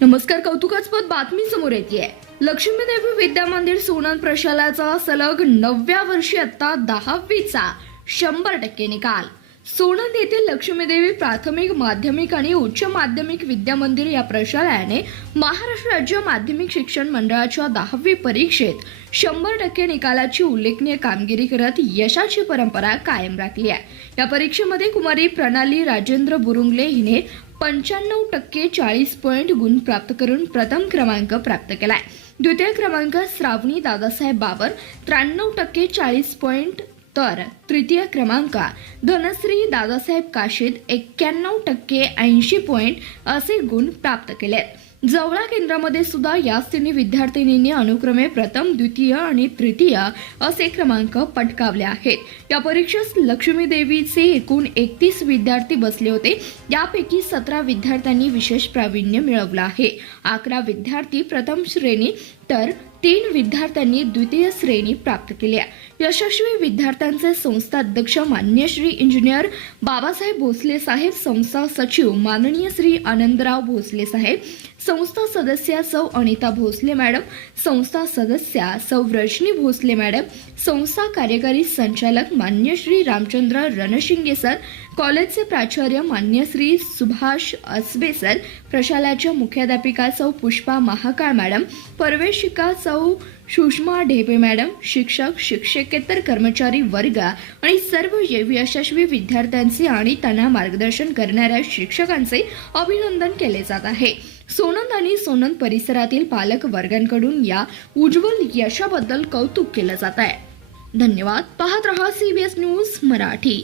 नमस्कार. कौतुकास्पद बातमी समोर येते. लक्ष्मीदेवी विद्या मंदिर सोनंद प्रशालाचा सलग 9व्या वर्षी आता 10वीचा 100% निकाल. सोनंद येथील लक्ष्मीदेवी प्राथमिक, माध्यमिक आणि उच्च माध्यमिक विद्या मंदिर या प्रशालाने महाराष्ट्र राज्य माध्यमिक शिक्षण मंडळाच्या 10वी परीक्षेत 100% निकालाची उल्लेखनीय कामगिरी करत यशाची परंपरा कायम राखली आहे. या परीक्षेमध्ये कुमारी प्रणाली राजेंद्र बुरुंगले हिने 95% 40 पॉइंट गुण प्राप्त करून प्रथम क्रमांक प्राप्त केलाय. द्वितीय क्रमांक श्रावणी दादासाहेब बाबर 93% 40 पॉइंट, तर तृतीय क्रमांक धनश्री दादासाहेब काशीद 91% 80 पॉइंट असे गुण प्राप्त केले. जवळा केंद्रामध्ये सुद्धा याच तिन्ही विद्यार्थिनींनी अनुक्रमे प्रथम, द्वितीय आणि तृतीय असे क्रमांक पटकावले आहेत. या परीक्षेत लक्ष्मी देवीचे एकूण 31 विद्यार्थी बसले होते. यापैकी 17 विद्यार्थ्यांनी विशेष प्रावीण्य मिळवलं आहे. 11 विद्यार्थी प्रथम श्रेणी तर 3 विद्यार्थ्यांनी द्वितीय श्रेणी प्राप्त केली आहे. यशस्वी विद्यार्थ्यांचे संस्था अध्यक्ष माननीय श्री इंजिनियर बाबासाहेब भोसले साहेब, संस्था सचिव माननीय श्री आनंदराव भोसले साहेब, संस्था सदस्या सौ अनिता भोसले मॅडम, संस्था सदस्या सौ रजनी भोसले मॅडम, संस्था कार्यकारी संचालक माननीय श्री रामचंद्र रणशिंगे सर, कॉलेजचे प्राचार्य माननीय श्री सुभाष असबे सर, प्रशालाच्या मुख्याध्यापिका सौ पुष्पा महाकाळ मॅडम, प्रवेशिका सौ सुषमा ढेपे मॅडम, शिक्षक, शिक्षकेतर कर्मचारी वर्ग आणि सर्व यशस्वी विद्यार्थ्यांचे आणि त्यांना मार्गदर्शन करणाऱ्या शिक्षकांचे अभिनंदन केले जात आहे. सोनंद आणि सोनंद परिसरातील पालक वर्गांकडून या उज्ज्वल यशाबद्दल कौतुक केलं जात आहे. धन्यवाद. पाहत रहा CBS न्यूज मराठी.